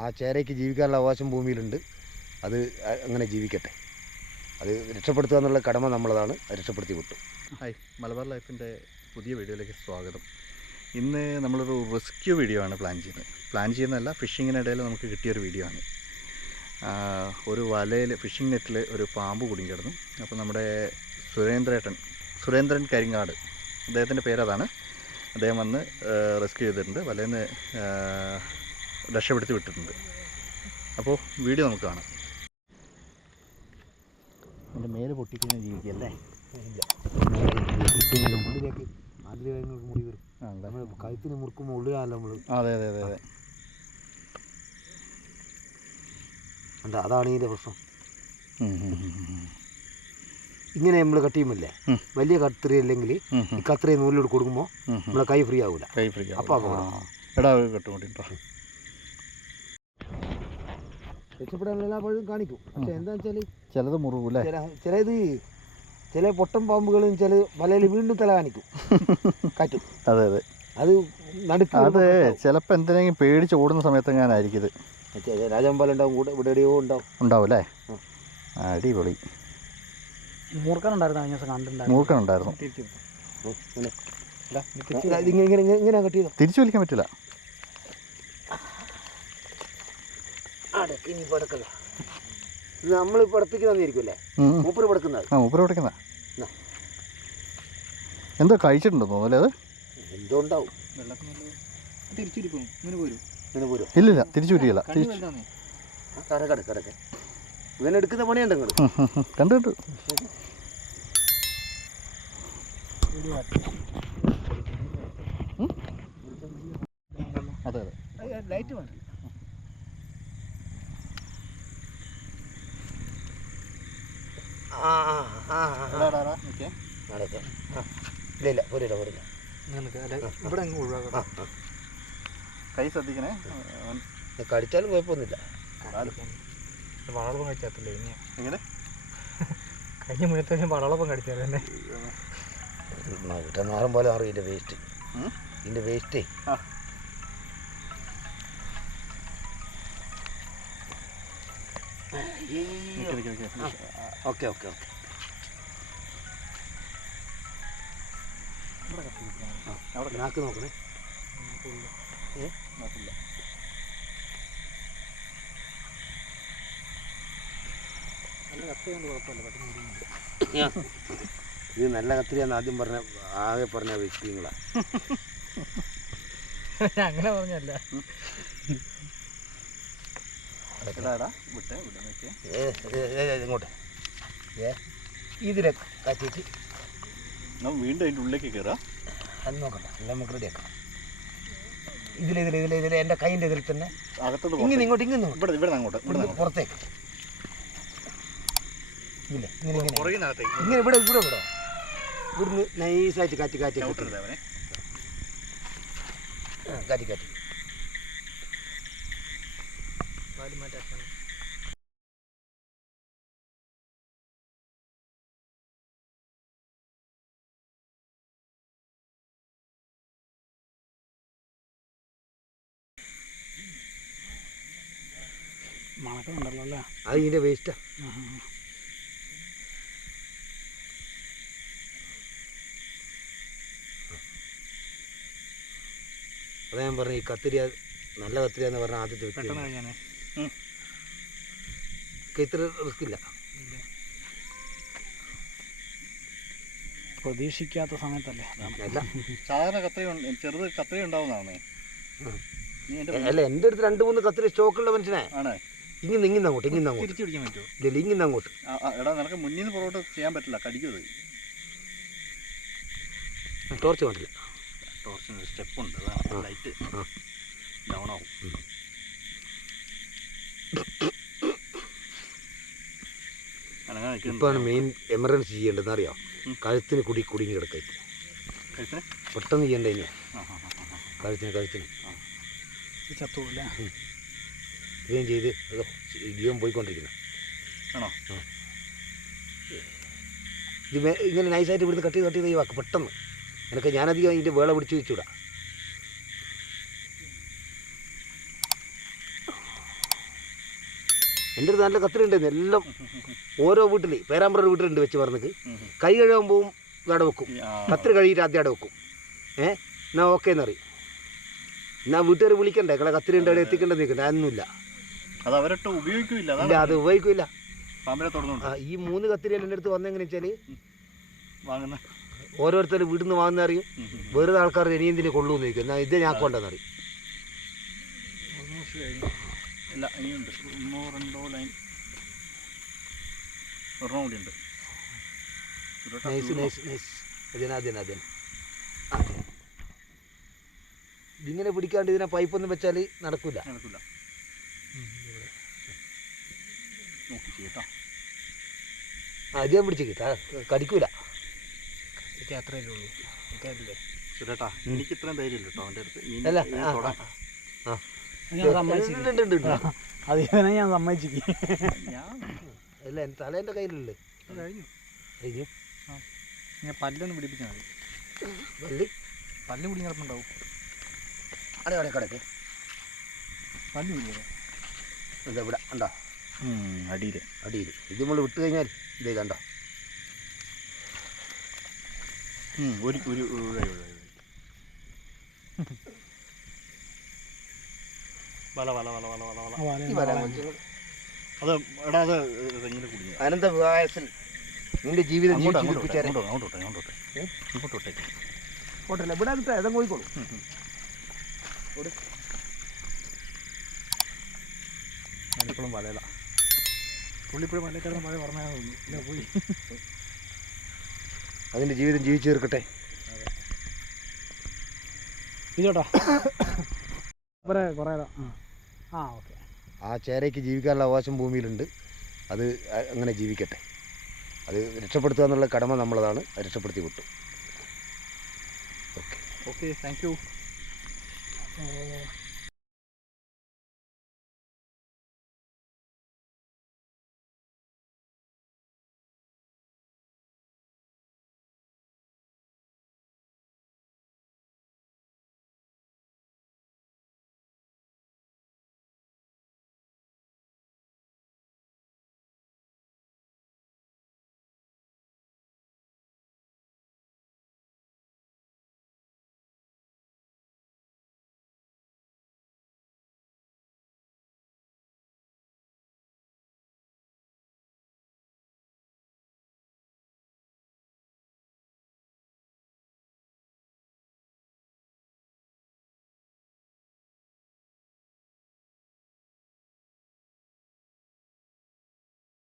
ആ ചേരയ്ക്ക് ജീവിക്കാനുള്ള അവകാശം ഭൂമിയിലുണ്ട്. അത് അങ്ങനെ ജീവിക്കട്ടെ. അത് രക്ഷപ്പെടുത്തുക എന്നുള്ള കടമ നമ്മളതാണ്. അത് രക്ഷപ്പെടുത്തി വിട്ടു. ഹായ്, മലബാർ ലൈഫിൻ്റെ പുതിയ വീഡിയോയിലേക്ക് സ്വാഗതം. ഇന്ന് നമ്മളൊരു റെസ്ക്യൂ വീഡിയോ ആണ് പ്ലാൻ ചെയ്യുന്നതല്ല, ഫിഷിങ്ങിനിടയിൽ നമുക്ക് കിട്ടിയൊരു വീഡിയോ ആണ്. ഒരു വലയിൽ ഫിഷിംഗ് നെറ്റിൽ ഒരു പാമ്പ് കുടുങ്ങിക്കിടന്നു. അപ്പോൾ നമ്മുടെ സുരേന്ദ്രൻ കരിങ്ങാട്, അദ്ദേഹത്തിൻ്റെ പേരതാണ്. അദ്ദേഹം വന്ന് റെസ്ക്യൂ ചെയ്തിട്ടുണ്ട്, വലയിൽ നിന്ന് രക്ഷപ്പെടുത്തി വിട്ടിട്ടുണ്ട്. അപ്പോൾ വീഡിയോ നമുക്ക് കാണാം. എൻ്റെ മേല് പൊട്ടിക്കുന്ന ജീവിക്കല്ലേ? ഉള്ളിലേക്ക് ആദ്യങ്ങൾക്ക് മുടി വരും. നമ്മൾ കഴുത്തിന് മുറുക്കുമ്പോൾ ഉള്ളിലാണല്ലോ നമ്മൾ. അതെ അതെ അതെ അതെ, ഉണ്ട്. അതാണ് ഇതിൻ്റെ പ്രശ്നം. ഇങ്ങനെ നമ്മൾ കട്ട് ചെയ്യുമല്ലേ, വലിയ കത്രി അല്ലെങ്കിൽ ഈ കത്രിയെ നൂലിലോട്ട് കൊടുക്കുമ്പോൾ നമ്മളെ കൈ ഫ്രീ ആവില്ല. അപ്പോൾ രക്ഷപ്പെടാനുള്ള എല്ലാ പഴും കാണിക്കും. പക്ഷെ എന്താ വെച്ചാൽ ചിലത് മുറിവൂല്ലേ, ചില പൊട്ടൻ പാമ്പുകളും ചില വലയിൽ വീണ്ടും തല കാണിക്കും, കാറ്റും. അതെ അതെ, അത് നടുക്ക് അത് ചിലപ്പോൾ എന്തിനെങ്കിലും പേടിച്ച് ഓടുന്ന സമയത്തെങ്ങാനായിരിക്കും ഇത്. രാജാമ്പാല ഉണ്ടാവും, കൂടെ ഇവിടെ എവിടെയോ ഉണ്ടാവും അല്ലേ? അടിപൊളി. മൂർക്കനുണ്ടായിരുന്നു. ഇങ്ങനെ കട്ട് ചെയ്തോ, തിരിച്ചു വലിക്കാൻ പറ്റില്ല. ഇത് നമ്മൾ പടപ്പിക്കുന്നതായിരിക്കുമല്ലേ, മൂപ്പര് പടക്കുന്നത്. മൂപ്പര് പടക്കുന്ന എന്തോ കഴിച്ചിട്ടുണ്ടോ തോന്നുന്നല്ലേ? അത് എന്തോ ഉണ്ടാവും. ഇല്ലില്ല, തിരിച്ചു വരികയില്ല. കടക്കെ ഇവനെടുക്കുന്ന പണിയുണ്ട് നിങ്ങൾ കണ്ടു. അതെ അതെ, ലൈറ്റ് വേണം. ഇല്ല പോരില്ല. കൈ ശ്രദ്ധിക്കണേ, കടിച്ചാലും കുഴപ്പമൊന്നുമില്ല. വളളപ്പം കഴിച്ചാത്തില്ലേ എങ്ങനെ കഴിഞ്ഞ മുന്നത്തെ വളളപ്പം കടിച്ചാൽ തന്നെ നാറും പോലെ മാറും. ഇതിൻ്റെ വേസ്റ്റ്, ഇതിൻ്റെ വേസ്റ്റേ ഓക്കെ. നാക്ക് നോക്കണേ. ഇത് നല്ല കത്തിരിയാന്ന് ആദ്യം ആകെ പറഞ്ഞ വ്യക്തിങ്ങളാ. അങ്ങനെ പറഞ്ഞല്ല. ഇങ്ങോട്ട് ഇതിലെ കാറ്റിട്ട് വീണ്ടും അതിൻ്റെ ഉള്ളിലേക്ക് കയറാം. അത് നോക്കണ്ട, എല്ലാം നമുക്ക് റെഡിയാക്കാം. ഇതിലെ എൻ്റെ കൈൻ്റെ ഇതിൽ തന്നെ അകത്തോട്ട് ഇങ്ങോട്ട് ഇവിടെ അങ്ങോട്ട് പുറത്തേക്ക് ഇല്ലേ, ഇങ്ങനെ ഇവിടെ ഇവിടുന്ന് നൈസായിട്ട് കാറ്റ് കാറ്റി മണക്കുന്നുണ്ടല്ലോ അല്ലേ? അത് ഇതിൻ്റെ വേസ്റ്റാ. അതാ ഞാൻ പറഞ്ഞു, ഈ കത്തിരിയ നല്ല കത്തിരിയ എന്ന് പറഞ്ഞാൽ ആദ്യത്തെ വ്യക്തി ഇത്ര റിസ്ക് ഇല്ല. പ്രതീക്ഷിക്കാത്ത സമയത്തല്ലേ. അല്ല, സാധാരണ ചെറുത് കത്രി ഉണ്ടാവുന്നതാണ്. അല്ല, എൻ്റെ അടുത്ത് 2-3 കത്തിരി സ്റ്റോക്കുള്ള മനുഷ്യനെ ആണ്. ഇങ്ങിന്നങ്ങോട്ട് തിരിച്ചു പിടിക്കാൻ പറ്റുമോ? ഇല്ല, ഇങ്ങിന്നങ്ങോട്ട്. എടാ, നിനക്ക് മുന്നിൽ നിന്ന് പുറകോട്ട് ചെയ്യാൻ പറ്റില്ല, കടിക്കുന്നത്. ടോർച്ച് കണ്ടില്ല. ടോർച്ചിന് സ്റ്റെപ്പുണ്ട്, ലൈറ്റ് ഡൗൺ ആവും. ഇപ്പാണ് മെയിൻ എമർജൻസി ചെയ്യേണ്ടതെന്ന് അറിയാം. കഴുത്തിന് കുടുങ്ങി കിടക്കുക. പെട്ടെന്ന് ചെയ്യേണ്ട തന്നെയാ. കഴുത്തിന് ചത്തൂല്ല. ഇതും ചെയ്ത് ജീവൻ പോയിക്കൊണ്ടിരിക്കുന്നത് ആണോ? ഇത് ഇങ്ങനെ നൈസായിട്ട് ഇവിടുന്ന് കട്ട് ചെയ്ത് ഒഴിവാക്കും പെട്ടെന്ന്. എനിക്ക് ഞാനധികം അതിൻ്റെ വേള പിടിച്ച് വെച്ചുവിടാം. എൻ്റെ ഒരു നല്ല കത്രി ഉണ്ടായിരുന്നു എല്ലാം. ഓരോ വീട്ടിൽ പേരാമ്പ്ര വീട്ടിലുണ്ട് വെച്ച് പറഞ്ഞിട്ട് കൈ കഴുകുമ്പോൾ അവിടെ വെക്കും. കത്രി കഴുകിയിട്ട് ആദ്യം അവിടെ വെക്കും. എന്നാ ഓക്കെ എന്നറിയും. എന്നാ വീട്ടുകാർ വിളിക്കണ്ടേ കളെ കത്രി ഉണ്ട് അവിടെ എത്തിക്കേണ്ടത് നിൽക്കണ്ടേ, അതൊന്നുമില്ല. അത് അവരൊട്ട് ഉപയോഗിക്കില്ല. ഇല്ല, അത് ഉപയോഗിക്കില്ല. പാമ്പിനെ ഈ 3 കത്തിരി എൻ്റെ അടുത്ത് വന്നെങ്ങനെ വെച്ചാൽ വാങ്ങുന്ന ഓരോരുത്തർ വീട്ടിൽ നിന്ന് വാങ്ങുന്ന അറിയും. വേറെ ആൾക്കാർ ഇനി എന്തിനു കൊള്ളൂന്ന് ചോദിക്കും. എന്നാൽ ഇതേ ഞാൻ കൊണ്ടെന്നറിയും. ഇല്ല, ഇനിയുണ്ട് 1 2 ലൈൻ ഒരെണ്ണം കൂടി ഉണ്ട്. അതിനെ ഇതിങ്ങനെ പിടിക്കാണ്ട് ഇതിനെ പൈപ്പൊന്നും വെച്ചാൽ നടക്കില്ല. അത് ഞാൻ പിടിച്ചേക്ക് കടിക്കൂല. അത്രയല്ലേ ഉള്ളൂ. സുരേട്ടാ, എനിക്ക് ഇത്രയും ധൈര്യമില്ല കേട്ടോ അവൻ്റെ അടുത്ത്. അല്ല അത് ഞാൻ സമ്മതിച്ചിരിക്കും. അല്ല എൻ്റെ തലേൻ്റെ കയ്യിലല്ലേ കഴിഞ്ഞു. കഴിഞ്ഞു. ഞാൻ പല്ലൊന്ന് പിടിപ്പിച്ചാൽ മതി. പല്ല് പിടി കിടപ്പുണ്ടാവും. അവിടെ കിടക്ക്. പല്ല് പിടിക്കുക എന്താ ഇവിടെ ഉണ്ടോ? അടിയിൽ ഇത് നമ്മൾ വിട്ട് കഴിഞ്ഞാൽ ഇതേ കണ്ടോ? ഒരു അത് എടാ, അത് തെങ്ങിൽ കുടുങ്ങി. അനന്ത വയസ്സിൽ നിന്റെ ജീവിതം അങ്ങോട്ടോട്ടെ. കോട്ടല്ല ഇവിടെ അടുത്ത ഏതാ കോഴിക്കോളൂ. ഞാനിപ്പോഴും വലയില. പുള്ളിപ്പോഴും വലക്കാരൻ മഴ പറഞ്ഞാൽ ഇല്ല പോയി. അതിൻ്റെ ജീവിതം ജീവിച്ചു തീർക്കട്ടെ. ഇതോട്ടാ കുറേ ഓക്കെ. ആ ചേരയ്ക്ക് ജീവിക്കാനുള്ള അവകാശം ഭൂമിയിലുണ്ട്. അത് അങ്ങനെ ജീവിക്കട്ടെ. അത് രക്ഷപ്പെടുത്തുക എന്നുള്ള കടമ നമ്മളതാണ്. അത് രക്ഷപ്പെടുത്തി വിട്ടു. Okay, thank you.